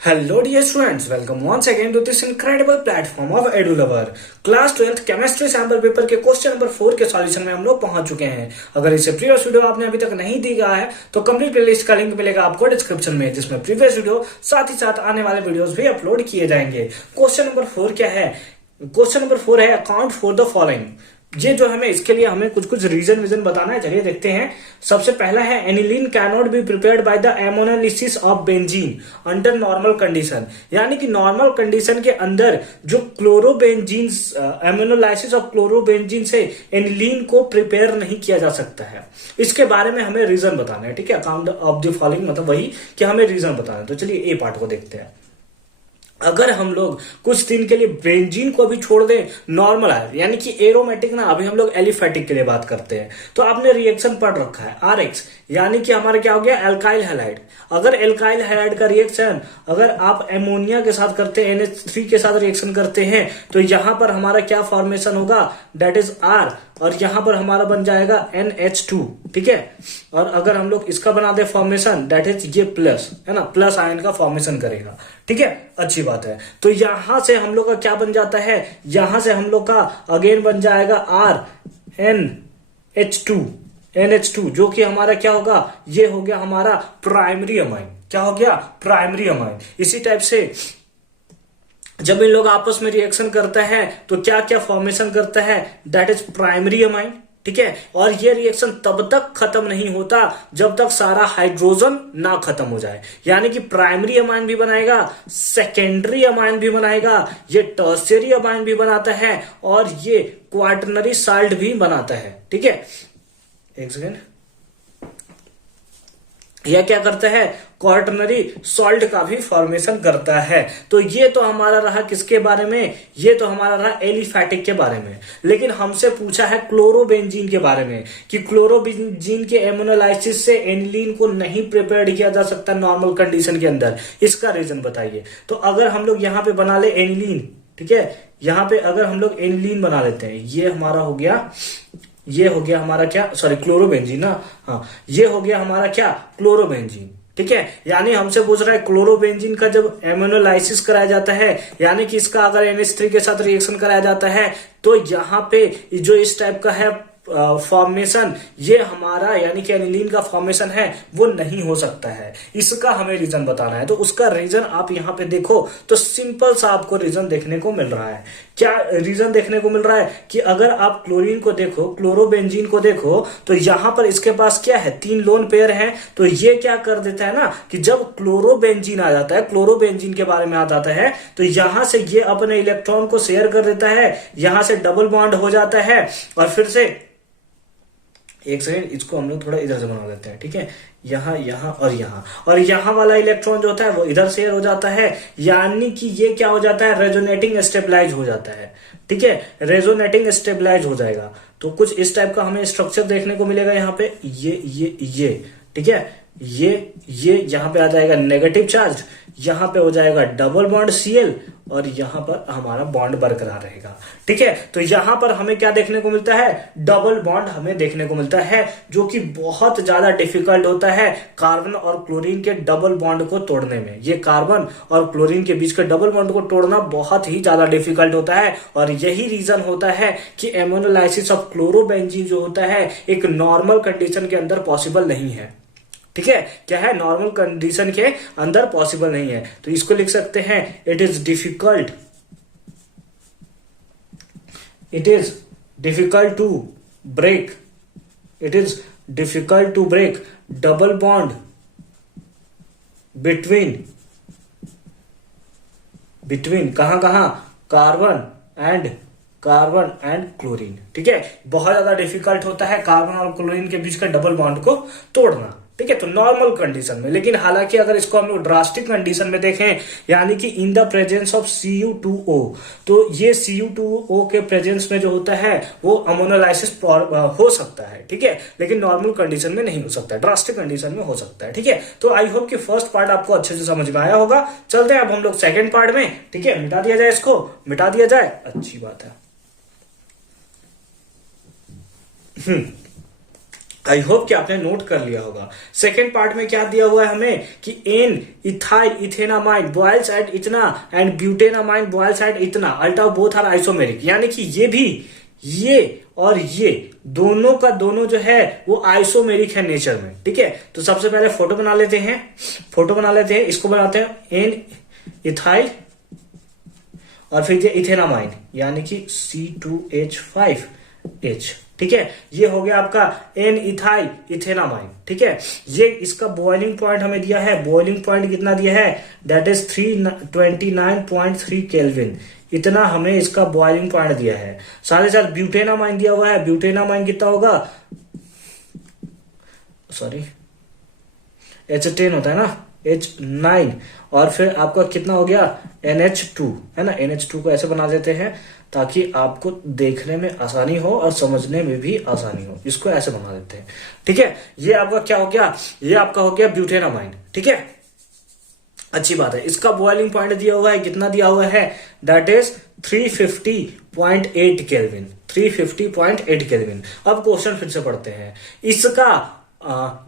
Hello dear students, welcome once again to this incredible platform of EduLover। Class 12th chemistry sample paper के question number 4 के solution में हम लोग पहुंच चुके हैं। अगर इससे प्रीवियस वीडियो आपने अभी तक नहीं देखा है तो कंप्लीट प्लेलिस्ट का लिंक मिलेगा आपको डिस्क्रिप्शन में, जिसमें प्रीवियस वीडियो साथ ही साथ आने वाले वीडियोस भी अपलोड किए जाएंगे। क्वेश्चन नंबर 4 क्या है? क्वेश्चन नंबर 4 है अकाउंट फॉर द फॉलोइंग। ये जो हमें इसके लिए हमें कुछ रीजन बताना है। चलिए देखते हैं। सबसे पहला है aniline can not be prepared by the ammonolysis of benzene under normal condition. यानी कि नॉर्मल कंडीशन के अंदर जो क्लोरोबेंजीन एमोनोलाइसिस ऑफ क्लोरोबेंजीन से एनिलीन को प्रिपेयर नहीं किया जा सकता है। इसके बारे में हमें रीजन बताना है। ठीक है, अकाउंट ऑफ द फॉलोइंग मतलब वही कि हमें रीजन बताना है। तो चलिए ए पार्ट को देखते हैं। अगर हम लोग कुछ दिन के लिए बेंजीन को भी छोड़ दें, नॉर्मल है यानी कि एरोमेटिक ना, अभी हम लोग एलिफेटिक के लिए बात करते हैं। तो आपने रिएक्शन पढ़ रखा है आरएक्स, यानी कि हमारा क्या हो गया एल्काइल हैलाइड। अगर एल्काइल हैलाइड का रिएक्शन अगर आप एमोनिया के साथ करते हैं, NH3 के साथ रिएक्शन करते हैं, तो यहां पर हमारा क्या फॉर्मेशन होगा, दैट इज आर, और यहां पर हमारा बन जाएगा NH2। ठीक है, और अगर हम लोग इसका बना दे फॉर्मेशन, दैट इज ये प्लस है ना, प्लस आयन का फॉर्मेशन करेगा। ठीक है, अच्छी बात है। तो यहां से हम लोग का क्या बन जाता है, यहां से हम लोग का अगेन बन जाएगा NH2, जो कि हमारा क्या होगा, ये हो गया हमारा प्राइमरी अमाइन। क्या हो गया, प्राइमरी अमाइन। इसी टाइप से जब इन लोग आपस में रिएक्शन करता है तो क्या क्या फॉर्मेशन करता है, दैट इज प्राइमरी अमाइन। ठीक है, और ये रिएक्शन तब तक खत्म नहीं होता जब तक सारा हाइड्रोजन ना खत्म हो जाए। यानी कि प्राइमरी अमाइन भी बनाएगा, सेकेंडरी अमाइन भी बनाएगा, ये टर्शियरी अमाइन भी बनाता है, और ये क्वाटरनरी साल्ट भी बनाता है। ठीक है, एक सेकेंड, यह क्या करता है, क्वाटरनरी सॉल्ट का भी फॉर्मेशन करता है। तो ये तो हमारा रहा किसके बारे में, ये तो हमारा रहा एलिफैटिक के बारे में। लेकिन हमसे पूछा है क्लोरोबेंजीन के बारे में कि क्लोरोबेंजीन के एमोनोलाइसिस से एनिलीन को नहीं प्रिपेयर्ड किया जा सकता नॉर्मल कंडीशन के अंदर। इसका रीजन बताइए। तो अगर हम लोग यहाँ पे बना ले एनिलीन, ठीक है, यहाँ पे अगर हम लोग एनिलीन बना लेते हैं, ये हमारा हो गया, ये हो गया हमारा क्या, सॉरी क्लोरोबेंजीन ना, हाँ, ये हो गया हमारा क्या, क्लोरोबेंजीन। ठीक है, यानी हमसे पूछ रहा है क्लोरोबेंजीन का जब एमोनोलाइसिस कराया जाता है, यानी कि इसका अगर NH3 के साथ रिएक्शन कराया जाता है, तो यहाँ पे जो इस टाइप का है फॉर्मेशन, ये हमारा यानी कि एनिलीन का फॉर्मेशन है, वो नहीं हो सकता है। इसका हमें रीजन बताना है। तो उसका रीजन आप यहाँ पे देखो तो सिंपल सा आपको रीजन देखने को मिल रहा है। क्या रीजन देखने को मिल रहा है कि अगर आप क्लोरीन को देखो, क्लोरोबेंजीन को देखो, तो यहां पर इसके पास क्या है, 3 लोन पेयर है। तो ये क्या कर देता है ना कि जब क्लोरोबेंजीन आ जाता है, क्लोरोबेंजीन के बारे में आ जाता है, तो यहां से ये अपने इलेक्ट्रॉन को शेयर कर देता है, यहां से डबल बॉन्ड हो जाता है, और फिर से एक सेकेंड, इसको हम लोग थोड़ा इधर से बना लेते हैं। ठीक है, यहां यहां और यहां वाला इलेक्ट्रॉन जो होता है वो इधर शेयर हो जाता है, यानी कि ये क्या हो जाता है, रेजोनेटिंग स्टेबलाइज हो जाता है। ठीक है, रेजोनेटिंग स्टेबलाइज हो जाएगा। तो कुछ इस टाइप का हमें स्ट्रक्चर देखने को मिलेगा यहाँ पे, ये ठीक है, ये यहां पे आ जाएगा नेगेटिव चार्ज, यहां पे हो जाएगा डबल बॉन्ड Cl, और यहां पर हमारा बॉन्ड बरकरार रहेगा। ठीक है, तो यहां पर हमें क्या देखने को मिलता है, डबल बॉन्ड हमें देखने को मिलता है, जो कि बहुत ज्यादा डिफिकल्ट होता है कार्बन और क्लोरीन के डबल बॉन्ड को तोड़ने में। ये कार्बन और क्लोरीन के बीच के डबल बॉन्ड को तोड़ना बहुत ही ज्यादा डिफिकल्ट होता है, और यही रीजन होता है कि एमोनोलाइसिस ऑफ क्लोरोबेंजीन जो होता है एक नॉर्मल कंडीशन के अंदर पॉसिबल नहीं है। ठीक है, क्या है, नॉर्मल कंडीशन के अंदर पॉसिबल नहीं है। तो इसको लिख सकते हैं, it is difficult to break, it is difficult to break double bond between कहां कार्बन एंड क्लोरीन। ठीक है, बहुत ज्यादा डिफिकल्ट होता है कार्बन और क्लोरीन के बीच का डबल बॉन्ड को तोड़ना। ठीक है, तो नॉर्मल कंडीशन में। लेकिन हालांकि अगर इसको हम लोग ड्रास्टिक कंडीशन में देखें, यानी कि in the presence of Cu2O, तो ये Cu2O के प्रेजेंस में जो होता है वो अमोनोलाइसिस हो सकता है। ठीक है, लेकिन नॉर्मल कंडीशन में नहीं हो सकता, ड्रास्टिक कंडीशन में हो सकता है। ठीक है, तो आई होप कि फर्स्ट पार्ट आपको अच्छे से समझ में आया होगा। चलते हैं अब हम लोग सेकेंड पार्ट में। ठीक है, मिटा दिया जाए, इसको मिटा दिया जाए, अच्छी बात है। आई होप कि आपने नोट कर लिया होगा। सेकेंड पार्ट में क्या दिया हुआ है हमें कि N ethyl ethanamide boils at इतना एंड ब्यूटेनामाइड बॉयल्स एट इतना, अल्टा बोथ आर आइसोमेरिक, यानी कि ये भी, ये और ये दोनों का दोनों जो है वो आइसोमेरिक है नेचर में। ठीक है, तो सबसे पहले फोटो बना लेते हैं, इसको बनाते हैं एन इथाइल और फिर ये इथेनामाइन यानी कि C2H5H। ठीक है, ये हो गया आपका एन इथाइल इथेनामाइन। ठीक है, ये इसका बॉइलिंग पॉइंट हमें दिया है, बॉइलिंग पॉइंट कितना दिया है, दैट इज 329.3 केल्विन, इतना हमें इसका बॉइलिंग पॉइंट दिया है। साथ ही साथ ब्यूटेनामाइन दिया हुआ है, ब्यूटेनामाइन कितना होगा, सॉरी H10 होता है ना, H9, और फिर आपका कितना हो गया NH2, है ना। NH2 को ऐसे बना देते हैं ताकि आपको देखने में आसानी हो और समझने में भी आसानी हो, इसको ऐसे बना देते हैं। ठीक है, ये आपका क्या हो गया, ये आपका हो गया ब्यूटेनामाइन। ठीक है, अच्छी बात है। इसका बॉइलिंग पॉइंट दिया हुआ है, कितना दिया हुआ है, दैट इज 350.8 केल्विन, 350.8 केल्विन। अब क्वेश्चन फिर से पढ़ते हैं। इसका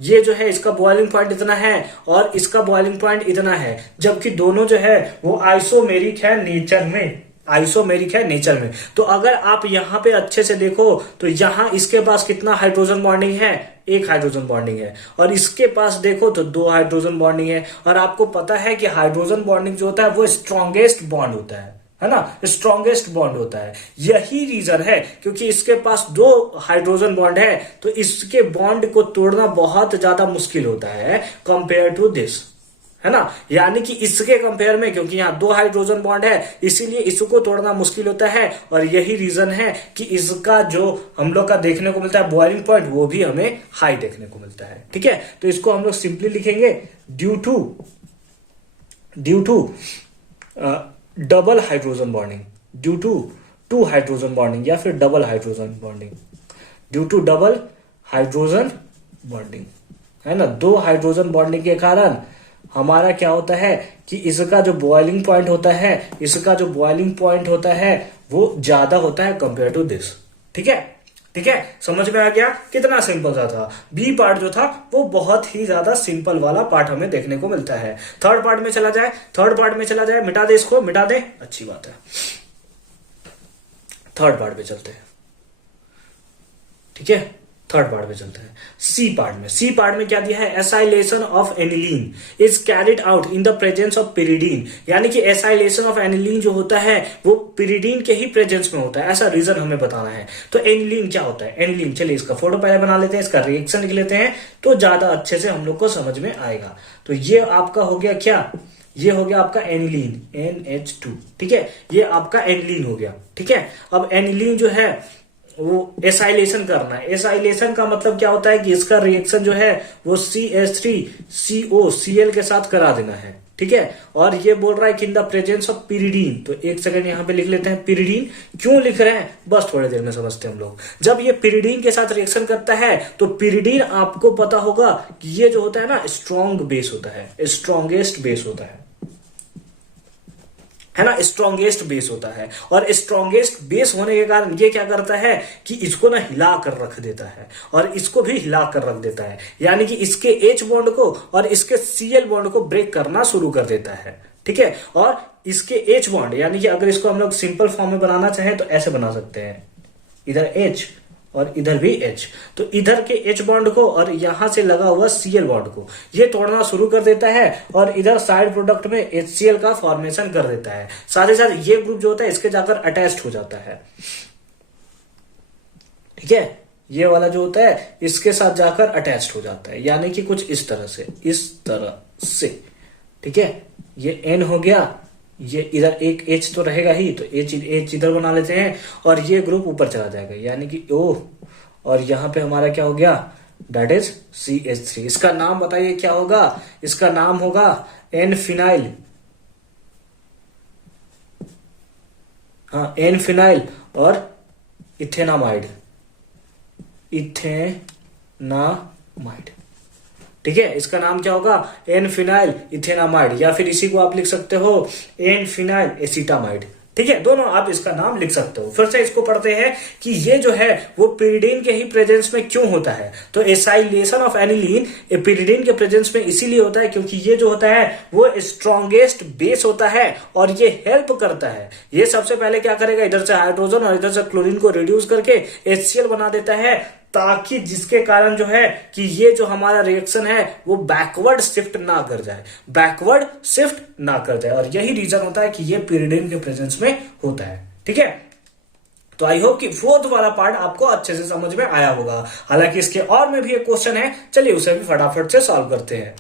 ये जो है इसका बॉइलिंग पॉइंट इतना है और इसका बॉइलिंग पॉइंट इतना है, जबकि दोनों जो है वो आइसोमेरिक है नेचर में, आइसोमेरिक है नेचर में। तो अगर आप यहां पे अच्छे से देखो तो यहां इसके पास कितना हाइड्रोजन बॉन्डिंग है, एक हाइड्रोजन बॉन्डिंग है, और इसके पास देखो तो दो हाइड्रोजन बॉन्डिंग है। और आपको पता है कि हाइड्रोजन बॉन्डिंग जो होता है वो स्ट्रॉन्गेस्ट बॉन्ड होता है ना, स्ट्रॉन्गेस्ट बॉन्ड होता है। यही रीजन है क्योंकि इसके पास दो हाइड्रोजन बॉन्ड है तो इसके बॉन्ड को तोड़ना बहुत ज्यादा मुश्किल होता है कंपेयर टू दिस, है ना। यानी कि इसके कंपेयर में, क्योंकि यहाँ दो हाइड्रोजन बॉन्ड है इसीलिए इसको तोड़ना मुश्किल होता है, और यही रीजन है कि इसका जो हम लोग का देखने को मिलता है बॉइलिंग पॉइंट वो भी हमें हाई देखने को मिलता है। ठीक है, तो इसको हम लोग सिंपली लिखेंगे due to double hydrogen bonding, due to two hydrogen bonding या फिर double hydrogen bonding, due to double hydrogen bonding, है ना। दो हाइड्रोजन बॉन्डिंग के कारण हमारा क्या होता है कि इसका जो बॉइलिंग पॉइंट होता है वो ज्यादा होता है कंपेयर टू दिस। ठीक है, समझ में आ गया, कितना सिंपल सा था। बी पार्ट जो था वो बहुत ही ज्यादा सिंपल वाला पार्ट हमें देखने को मिलता है। थर्ड पार्ट में चला जाए, मिटा दे इसको, मिटा दे, अच्छी बात है। थर्ड पार्ट पे चलते हैं। ठीक है, थर्ड पार्ट में चलते हैं। सी पार्ट में क्या दिया है, acylation of aniline is carried out in the presence of pyridine, यानी कि एसाइलेशन ऑफ एनिलीन जो होता है वो पिरिडीन के ही प्रेजेंस में होता है, ऐसा रीजन हमें बताना है। तो एनिलीन क्या होता है, एनिलीन, चलिए इसका फोटो पहले बना लेते हैं, इसका रिएक्शन लिख लेते हैं तो ज्यादा अच्छे से हम लोग को समझ में आएगा। तो ये आपका हो गया क्या, ये हो गया आपका एनिलीन NH2। ठीक है, ये आपका एनिलीन हो गया। ठीक है, अब एनिलीन जो है वो एसाइलेशन करना है। एसाइलेशन का मतलब क्या होता है कि इसका रिएक्शन जो है वो CH3COCl के साथ करा देना है। ठीक है, और ये बोल रहा है कि in the presence of pyridine, तो एक सेकंड यहां पे लिख लेते हैं पिरिडीन। क्यों लिख रहे हैं बस थोड़ी देर में समझते हैं हम लोग। जब ये पिरिडीन के साथ रिएक्शन करता है तो पिरिडीन आपको पता होगा कि ये जो होता है ना स्ट्रॉन्ग बेस होता है, स्ट्रॉन्गेस्ट बेस होता है ना, स्ट्रॉन्गेस्ट बेस होता है। और स्ट्रॉन्गेस्ट बेस होने के कारण ये क्या करता है कि इसको ना हिला कर रख देता है और इसको भी हिला कर रख देता है, यानी कि इसके H बॉन्ड को और इसके Cl बॉन्ड को ब्रेक करना शुरू कर देता है। ठीक है, और इसके H बॉन्ड, यानी कि अगर इसको हम लोग सिंपल फॉर्म में बनाना चाहें तो ऐसे बना सकते हैं, इधर H और इधर भी H, तो इधर के H बॉन्ड को और यहां से लगा हुआ Cl बॉन्ड को ये तोड़ना शुरू कर देता है और इधर साइड प्रोडक्ट में HCl का फॉर्मेशन कर देता है। साथ ही साथ ये ग्रुप जो होता है इसके जाकर अटैच्ड हो जाता है। ठीक है, ये वाला जो होता है इसके साथ जाकर अटैच्ड हो जाता है, यानी कि कुछ इस तरह से। ठीक है, ये N हो गया, ये इधर एक H तो रहेगा ही, तो H इधर बना लेते हैं और ये ग्रुप ऊपर चला जाएगा, यानी कि O, और यहां पे हमारा क्या हो गया, दैट इज CH3। इसका नाम बताइए क्या होगा, इसका नाम होगा N फिनाइल, हाँ N फिनाइल और इथेनामाइड। ठीक है, इसका नाम क्या होगा, N फिनाइल इथेनामाइड, या फिर इसी को आप लिख सकते हो N फिनाइल एसिटामाइड। ठीक है, दोनों आप इसका नाम लिख सकते हो। फिर से इसको पढ़ते हैं कि ये जो है वो pyridine के ही प्रेजेंस में क्यों होता है। तो एसाइलेशन ऑफ एनिलीन pyridine के प्रेजेंस में इसीलिए होता है क्योंकि ये जो होता है वो स्ट्रॉन्गेस्ट बेस होता है और ये हेल्प करता है। ये सबसे पहले क्या करेगा, इधर से हाइड्रोजन और इधर से क्लोरीन को रिड्यूस करके HCl बना देता है, ताकि जिसके कारण जो है कि ये जो हमारा रिएक्शन है वो बैकवर्ड शिफ्ट ना कर जाए, बैकवर्ड शिफ्ट ना कर जाए। और यही रीजन होता है कि ये pyridine के प्रेजेंस में होता है। ठीक है, तो आई होप कि फोर्थ वाला पार्ट आपको अच्छे से समझ में आया होगा। हालांकि इसके और में भी एक क्वेश्चन है, चलिए उसे भी फटाफट से सॉल्व करते हैं।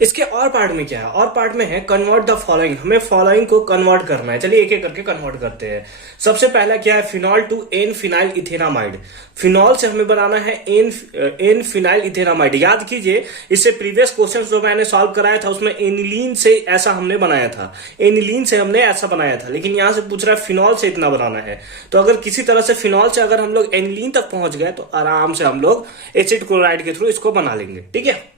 इसके और पार्ट में क्या है, और पार्ट में है कन्वर्ट द फॉलोइंग। हमें फॉलोइंग को कन्वर्ट करना है। चलिए एक एक करके कन्वर्ट करते हैं। सबसे पहला क्या है, phenol to N phenyl ethanamide. Phenol से हमें बनाना है एन फिनाइल इथेनामाइड। याद कीजिए इससे प्रीवियस क्वेश्चन जो मैंने सॉल्व कराया था उसमें एनिलीन से ऐसा हमने बनाया था, एनिलीन से हमने ऐसा बनाया था, लेकिन यहां से पूछ रहा है फिनॉल से इतना बनाना है। तो अगर किसी तरह से फिनॉल से अगर हम लोग एनिलीन तक पहुंच गए तो आराम से हम लोग एसिड क्लोराइड के थ्रू इसको बना लेंगे। ठीक है,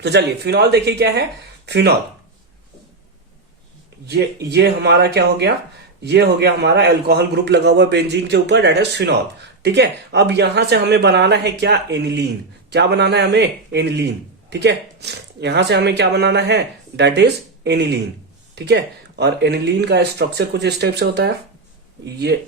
तो चलिए फिनॉल देखिए क्या है। फिनॉल ये हमारा क्या हो गया, ये हो गया हमारा अल्कोहल ग्रुप लगा हुआ बेंजीन के ऊपर, दैट इज फिनॉल। ठीक है, अब यहां से हमें बनाना है क्या, एनिलीन। क्या बनाना है हमें, एनिलीन। ठीक है, यहां से हमें क्या बनाना है, दैट इज एनिलीन। ठीक है, और एनिलीन का स्ट्रक्चर कुछ इस टाइप से होता है, ये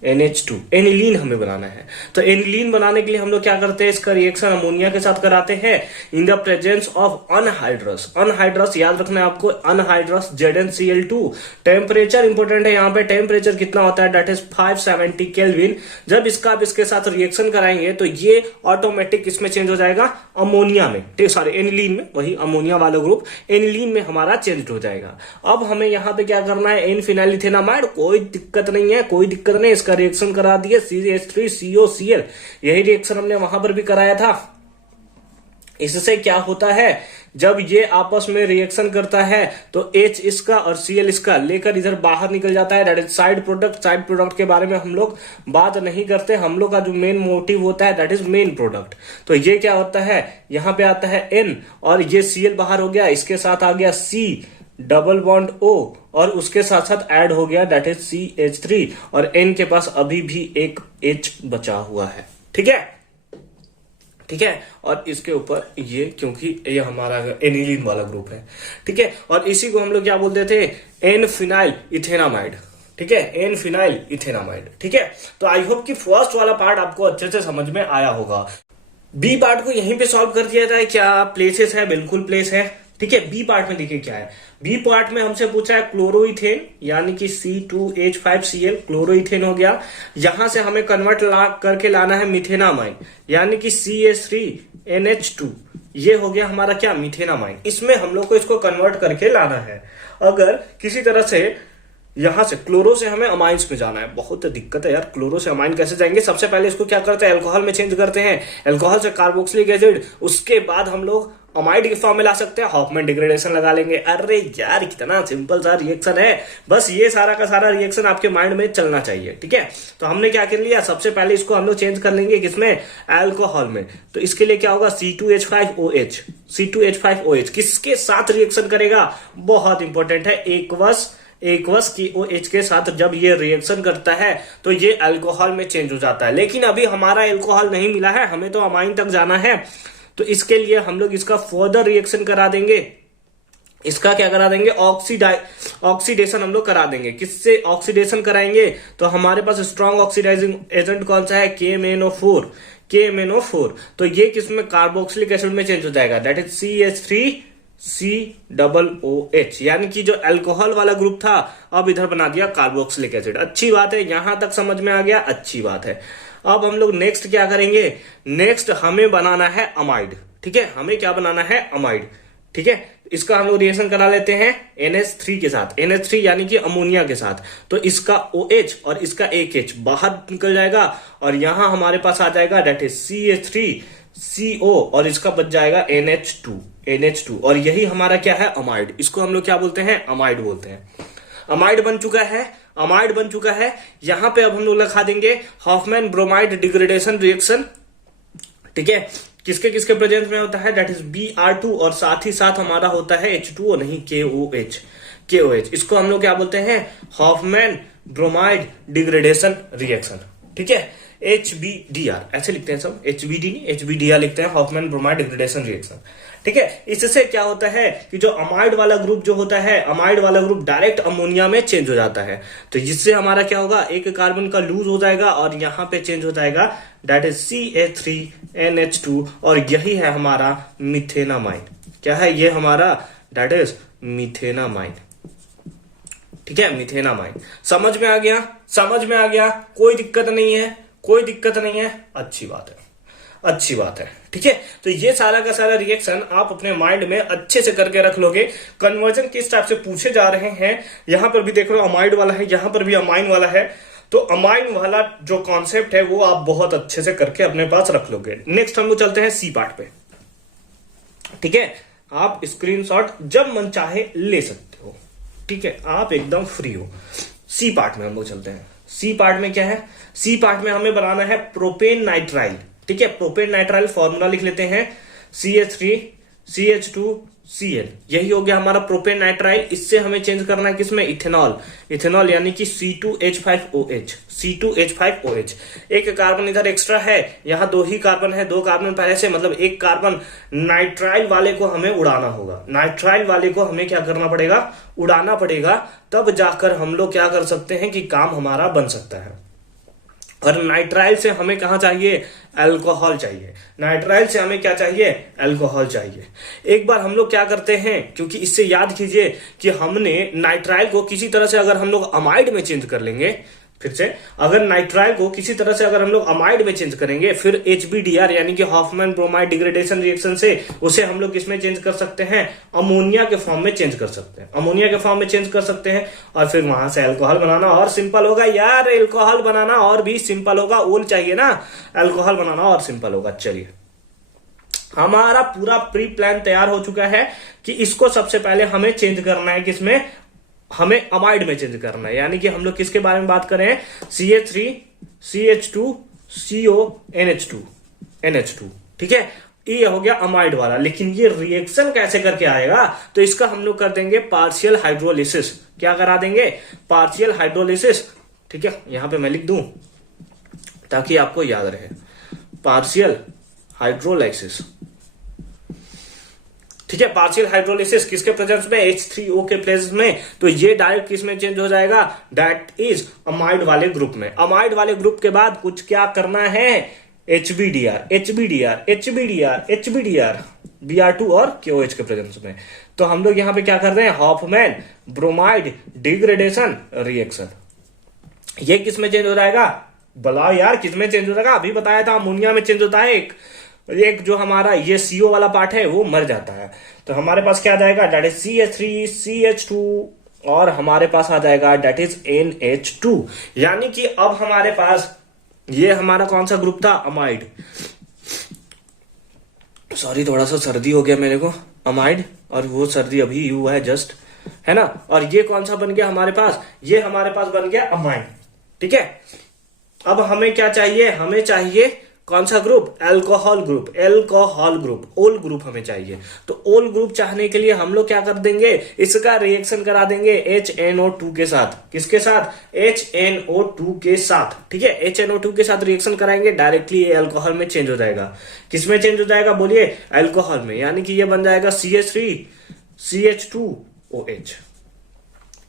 NH2 एनिलीन हमें बनाना है। तो एनिलीन बनाने के लिए हम लोग क्या करते हैं, इसका रिएक्शन अमोनिया के साथ कराते हैं in the presence of anhydrous. Anhydrous याद रखना है आपको, अनहाइड्रस ZnCl2। टेम्परेचर इंपॉर्टेंट है यहाँ पे, टेम्परेचर कितना होता है, दैट इज 570 केल्विन। जब इसका आप इसके साथ रिएक्शन कराएंगे तो ये ऑटोमेटिक इसमें चेंज हो जाएगा अमोनिया में, सॉरी एनिलीन में, वही अमोनिया वाला ग्रुप एनिलीन में हमारा चेंज हो जाएगा। अब हमें यहाँ पे क्या करना है, एन फिनाइल इथेनामाइड। कोई दिक्कत नहीं है, कोई दिक्कत नहीं, इसका रिएक्शन करा दिए CH3COCl। यही रिएक्शन हमने वहां पर भी कराया था। इससे क्या होता है, जब ये आपस में रिएक्शन करता है तो H इसका और Cl इसका लेकर इधर बाहर निकल जाता है, that is side product. Side product के बारे में हम लोग बात नहीं करते, हम लोग का जो मेन मोटिव होता है दैट इज मेन प्रोडक्ट। तो ये क्या होता है, यहां पे आता है N और ये Cl बाहर हो गया, इसके साथ आ गया C डबल बॉन्ड O और उसके साथ साथ ऐड हो गया दैट इज CH3 और N के पास अभी भी एक H बचा हुआ है। ठीक है, ठीक है, और इसके ऊपर ये, क्योंकि ये हमारा एनिलीन वाला ग्रुप है। ठीक है, और इसी को हम लोग क्या बोलते थे, एन फिनाइल इथेनामाइड। ठीक है, एन फिनाइल इथेनामाइड। ठीक है, तो आई होप कि फर्स्ट वाला पार्ट आपको अच्छे से समझ में आया होगा। बी पार्ट को यहीं पे सॉल्व कर दिया जाए, क्या प्लेसेस है, बिल्कुल प्लेस है। ठीक है, बी पार्ट में देखिए क्या है, बी पार्ट में हमसे पूछा है क्लोरोइथेन यानी कि C2H5Cl, क्लोरोइथेन हो गया। यहां से हमें कन्वर्ट करके लाना है मिथेनामाइन यानी कि CH3NH2। ये हो गया हमारा क्या, मिथेनामाइन। इसमें हम लोग को इसको कन्वर्ट करके लाना है। अगर किसी तरह से यहां से क्लोरो से हमें अमाइंस में जाना है, बहुत दिक्कत है यार, क्लोरो से अमाइन कैसे जाएंगे। सबसे पहले इसको क्या करते हैं, अल्कोहल में चेंज करते हैं, अल्कोहल से कार्बोक्सिलिक एसिड, उसके बाद हम लोग अमाइड के फॉर्म में ला सकते हैं, हॉफमैन डिग्रेडेशन लगा लेंगे। अरे यार कितना सिंपल सा रिएक्शन है, बस ये सारा का सारा रिएक्शन आपके माइंड में चलना चाहिए। ठीक है, तो हमने क्या कर लिया, सबसे पहले इसको हम लोग चेंज कर लेंगे किसमें, अल्कोहल में। तो इसके लिए क्या होगा, C2H5OH। C2H5OH किसके साथ रिएक्शन करेगा, बहुत इंपॉर्टेंट है, एक्वस की OH के साथ जब ये रिएक्शन करता है तो ये अल्कोहल में चेंज हो जाता है। लेकिन अभी हमारा अल्कोहल नहीं मिला है, हमें तो अमाइन तक जाना है। तो इसके लिए हम लोग इसका फर्दर रिएक्शन करा देंगे। इसका क्या करा देंगे, ऑक्सीडेशन हम लोग करा देंगे। किससे ऑक्सीडेशन कराएंगे, तो हमारे पास स्ट्रॉन्ग ऑक्सीडाइजिंग एजेंट कौन सा है, KMnO4। तो ये किसमें, कार्बोक्सिलिक एसिड में चेंज हो जाएगा, दैट इज CH3COOH। यानी कि जो अल्कोहल वाला ग्रुप था अब इधर बना दिया कार्बोक्सिलिक एसिड। अच्छी बात है, यहां तक समझ में आ गया, अच्छी बात है। अब हम लोग नेक्स्ट क्या करेंगे, नेक्स्ट हमें बनाना है अमाइड। ठीक है, हमें क्या बनाना है, अमाइड। ठीक है, इसका हम लोग रिएक्शन करा लेते हैं NH3 के साथ, NH3 यानी कि अमोनिया के साथ। तो इसका OH और इसका एक H बाहर निकल जाएगा और यहां हमारे पास आ जाएगा दैट इज CH3CO और इसका बच जाएगा NH2 और यही हमारा क्या है, अमाइड। इसको हम लोग क्या बोलते हैं, अमाइड बोलते हैं। अमाइड बन चुका है। यहां पे अब हम लोग लिखा देंगे हॉफमैन ब्रोमाइड डिग्रेडेशन रिएक्शन। ठीक है, किसके किसके प्रेजेंस में होता है, दैट इज Br2 और साथ ही साथ हमारा होता है H2O नहीं KOH। KOH। इसको हम लोग क्या बोलते हैं, हॉफमैन ब्रोमाइड डिग्रेडेशन रिएक्शन। ठीक है, HBDR ऐसे लिखते हैं सब, HBD नहीं HBDR लिखते हैं, हॉफमैन ब्रोमाइड डिग्रेडेशन रिएक्शन। ठीक है, इससे क्या होता है कि जो अमाइड वाला ग्रुप जो होता है, अमाइड वाला ग्रुप डायरेक्ट अमोनिया में चेंज हो जाता है। तो जिससे हमारा क्या होगा, एक कार्बन का लूज हो जाएगा और यहां पे चेंज हो जाएगा, दैट इज CH3NH2, और यही है हमारा मिथेनामाइन। क्या है ये हमारा, दैट इज मिथेनामाइन। ठीक है, मिथेनामाइन। समझ में आ गया, समझ में आ गया, कोई दिक्कत नहीं है, कोई दिक्कत नहीं है, अच्छी बात है, अच्छी बात है। ठीक है, तो ये सारा का सारा रिएक्शन आप अपने माइंड में अच्छे से करके रख लोगे। कन्वर्जन किस टाइप से पूछे जा रहे हैं, यहां पर भी देख रहे हो अमाइड वाला है, यहां पर भी अमाइन वाला है, तो अमाइन वाला जो कॉन्सेप्ट है वो आप बहुत अच्छे से करके अपने पास रख लोगे। नेक्स्ट हम लोग चलते हैं सी पार्ट पे। ठीक है, आप स्क्रीनशॉट जब मन चाहे ले सकते हो। ठीक है, आप एकदम फ्री हो। सी पार्ट में हम लोग चलते हैं। सी पार्ट में क्या है, सी पार्ट में हमें बनाना है प्रोपेन नाइट्राइल। ठीक है, प्रोपेन नाइट्राइल फॉर्मूला लिख लेते हैं, CH3CH2Cl, यही हो गया हमारा प्रोपेन नाइट्राइल। इससे हमें चेंज करना है किसमें, इथेनॉल। इथेनॉल यानी कि C2H5OH, C2H5OH। एक कार्बन इधर एक्स्ट्रा है, यहां दो ही कार्बन है, दो कार्बन पहले से, मतलब एक कार्बन नाइट्राइल वाले को हमें उड़ाना होगा। नाइट्राइल वाले को हमें क्या करना पड़ेगा, उड़ाना पड़ेगा, तब जाकर हम लोग क्या कर सकते हैं कि काम हमारा बन सकता है। और नाइट्राइल से हमें कहा चाहिए, अल्कोहल चाहिए। नाइट्राइल से हमें क्या चाहिए, अल्कोहल चाहिए। एक बार हम लोग क्या करते हैं, क्योंकि इससे याद कीजिए कि हमने नाइट्राइल को किसी तरह से अगर हम लोग अमाइड में चेंज कर लेंगे, फिर से अगर नाइट्राइल को किसी तरह से अगर हम लोग अमाइड में चेंज करेंगे, फिर HBDR यानी कि हॉफमैन ब्रोमाइड डिग्रेडेशन रिएक्शन से उसे हम लोग किसमें चेंज कर सकते हैं, अमोनिया के फॉर्म में चेंज कर सकते हैं, अमोनिया के फॉर्म में चेंज कर सकते हैं, और फिर वहां से अल्कोहल बनाना और सिंपल होगा यार। अल्कोहल बनाना और भी सिंपल होगा, ओल चाहिए ना, अल्कोहल बनाना और सिंपल होगा। चलिए, हमारा पूरा प्री प्लान तैयार हो चुका है कि इसको सबसे पहले हमें चेंज करना है किसमें, हमें अमाइड में चेंज करना है। यानी कि हम लोग किसके बारे में बात करें, CH3CH2CONH2। ठीक है, ये हो गया अमाइड वाला। लेकिन ये रिएक्शन कैसे करके आएगा, तो इसका हम लोग कर देंगे पार्शियल हाइड्रोलिसिस। क्या करा देंगे, पार्शियल हाइड्रोलिसिस। ठीक है, यहां पे मैं लिख दूं ताकि आपको याद रहे, पार्शियल हाइड्रोलाइसिस। ठीक है, पार्शियल हाइड्रोलिसिस किसके प्रेजेंस में, H3O के प्रेजेंस में। तो ये डायरेक्ट किसमें चेंज हो जाएगा, दैट इज अमाइड वाले ग्रुप में। अमाइड वाले ग्रुप के बाद कुछ क्या करना है, HBDR Br2 और KOH के प्रेजेंस में। तो हम लोग यहां पे क्या कर रहे हैं, हॉफमैन ब्रोमाइड डिग्रेडेशन रिएक्शन। ये किसमें चेंज हो जाएगा, बताओ यार किसमें चेंज हो जाएगा, अभी बताया था अमोनिया में चेंज होता है। एक जो हमारा ये CO वाला पार्ट है वो मर जाता है, तो हमारे पास क्या आ जाएगा, दैट इज CH3CH2, और हमारे पास आ जाएगा दैट इज NH2। यानी कि अब हमारे पास ये हमारा कौन सा ग्रुप था, अमाइड। सॉरी, थोड़ा सा सर्दी हो गया मेरे को, अमाइड, और वो सर्दी अभी हुआ है जस्ट, है ना। और ये कौन सा बन गया हमारे पास, ये हमारे पास बन गया अमाइड। ठीक है, अब हमें क्या चाहिए, हमें चाहिए कौन सा group, alcohol group, alcohol group, ओल ग्रुप हमें चाहिए। तो ओल ग्रुप चाहने के लिए हम लोग क्या कर देंगे, इसका रिएक्शन करा देंगे HNO2 के साथ। किसके साथ, HNO2 के साथ। ठीक है, HNO2 के साथ रिएक्शन कराएंगे, डायरेक्टली ये अल्कोहल में चेंज हो जाएगा। किसमें चेंज हो जाएगा, बोलिए, अल्कोहल में। यानी कि ये बन जाएगा CH3CH2OH,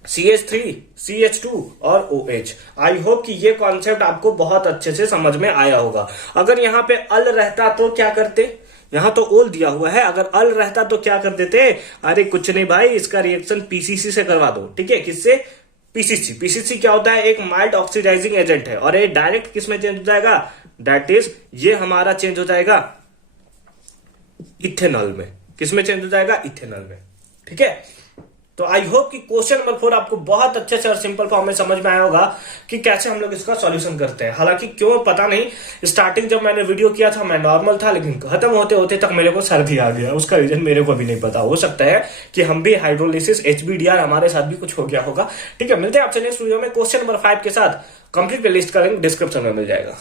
CH3CH2 और OH। आई होप कि ये कॉन्सेप्ट आपको बहुत अच्छे से समझ में आया होगा। अगर यहाँ पे अल रहता तो क्या करते, यहां तो ओल दिया हुआ है, अगर अल रहता तो क्या कर देते, अरे कुछ नहीं भाई, इसका रिएक्शन PCC से करवा दो। ठीक है, किससे, PCC क्या होता है, एक माइल्ड ऑक्सीडाइजिंग एजेंट है, और ये डायरेक्ट किसमें चेंज हो जाएगा, दैट इज ये हमारा चेंज हो जाएगा इथेनॉल में। किसमें चेंज हो जाएगा, इथेनॉल में। ठीक है, तो आई होप कि क्वेश्चन नंबर 4 आपको बहुत अच्छे से और सिंपल फॉर्म में समझ में आया होगा कि कैसे हम लोग इसका सॉल्यूशन करते हैं। हालांकि क्यों पता नहीं, स्टार्टिंग जब मैंने वीडियो किया था मैं नॉर्मल था, लेकिन खत्म होते होते तक मेरे को सर्दी आ गया। उसका रीजन मेरे को भी नहीं पता, हो सकता है कि हम भी हाइड्रोलिसिस, HBDR हमारे साथ भी कुछ हो गया होगा। ठीक है, मिलते हैं आपसे नेक्स्ट वीडियो में क्वेश्चन नंबर 5 के साथ। कंप्लीट प्लेलिस्ट का लिंक डिस्क्रिप्शन में मिल जाएगा।